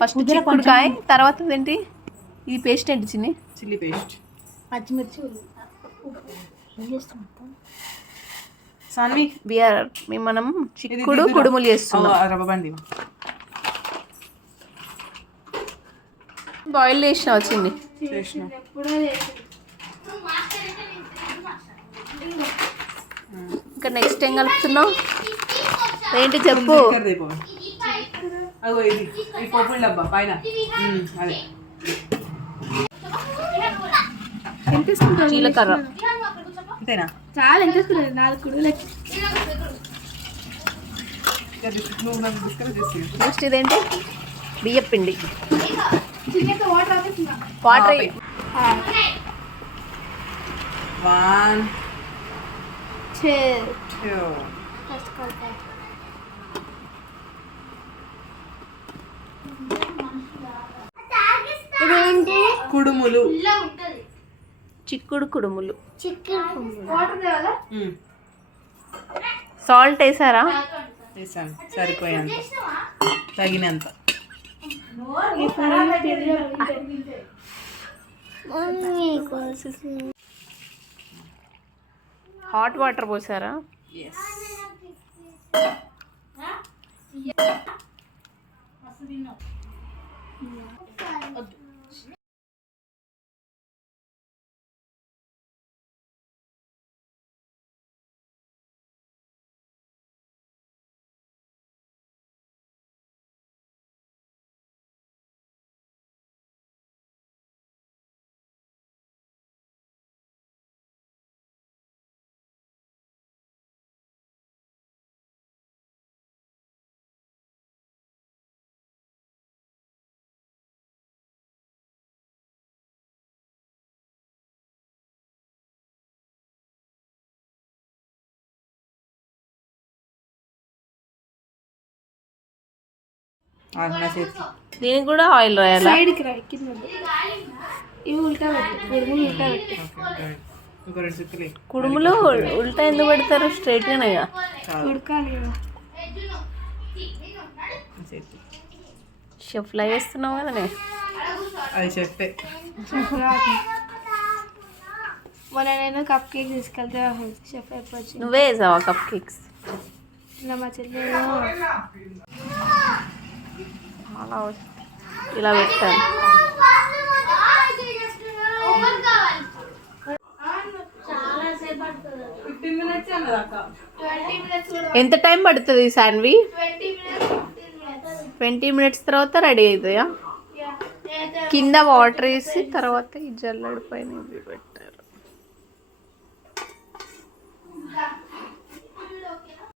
First చిక్కుడుకాయ, తర్వాత ఏంటి ఇది పేస్ట్ ఏంటి చిన్ని? చిల్లీ పేస్ట్, పచ్చిమిర్చి. సాన్వి మనం చిక్కుడు కుడుములు చేస్తున్నాం. రవ్వ బండి బాయిల్ చేసిన వచ్చింది. ఇంకా నెక్స్ట్ ఏం కలుపుతున్నావు? ఏంటి చెప్పు. అగో ఇది ఈ పోపుల డబ్బా పైన అదే జీలకర్ర అంతేనా? చాలా ఎంత 4 కుడులు. నెక్స్ట్ ఇదేంటి? బియ్యం పిండి. వాటర్ 1 2 ఇదేంటి? కుడుములు, చిక్కుడు కుడుములు. వాటర్ సాల్ట్ వేసారా? వేసాను సరిపోయేంత, తగినంత. హాట్ వాటర్ పోసారా? దీనికి కూడా ఆయిల్ రాయాలా? సైడ్కి రా, కింద ఇవి ఉల్టా పెట్టు, కుడుములు ఉల్టా పెట్టు. కుడుములు ఉల్టా ఎందుకు పెడతారు? స్ట్రైట్ గానే ఉడకాలి కదా. షెఫ్ లా వేస్తున్నావు కదా. అది చెప్పే. మొన్న నేను కప్ కేక్ తీసుకెళ్తే షెఫ్ అయిపోవచ్చు. నువ్వే వేసావా కప్ కేక్స్? మా చెల్లి అలా ఇలా పెట్టాను. ఎంత టైం పడుతుంది శాన్వి? 20 minutes తర్వాత రెడీ అవుతాయా? కింద వాటర్ వేసి తర్వాత ఈ జల్లెడ పైన ఇవి పెట్టాలి.